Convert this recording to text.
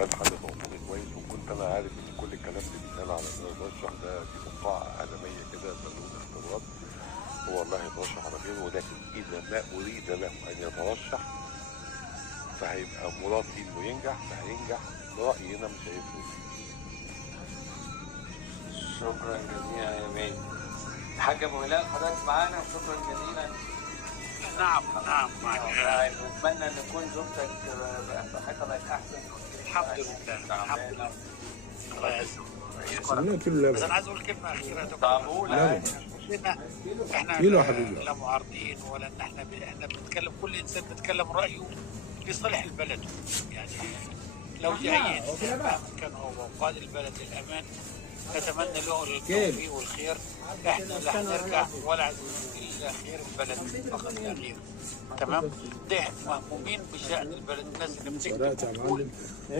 كمان حل موضوعي كويس، وكنت انا عارف ان كل الكلام اللي بيتقال على انه يترشح ده دي فقاعه اعلاميه كده بدون اختبارات. هو والله يترشح على غيره، ولكن اذا ما اريد له ان يترشح فهيبقى مراد فيه انه ينجح، فهينجح. برايي انا مش هيفرق. شكرا جزيلا يا بيه. الحاج ابو هلال حضرتك معانا، شكرا جزيلا. نعم نعم معك. نتمنى ان تكون زوجتك صحتها بقت احسن. الحمد لله الحمد لله. الله يعزك. بس انا عايز اقول كلمه اخيره يا دكتور. طب قول. احنا لا معارضين ولا ان احنا بنتكلم، كل انسان بيتكلم رايه لصالح البلد. يعني لو جه اي انسان مهما كان هو وقاد البلد للامان نتمنى له التوفيق والخير. احنا لا هنرجع ولا عايزين الا خير البلد فقط لا غير. تمام؟ ده مهمومين بشأن البلد، الناس اللي بتكتب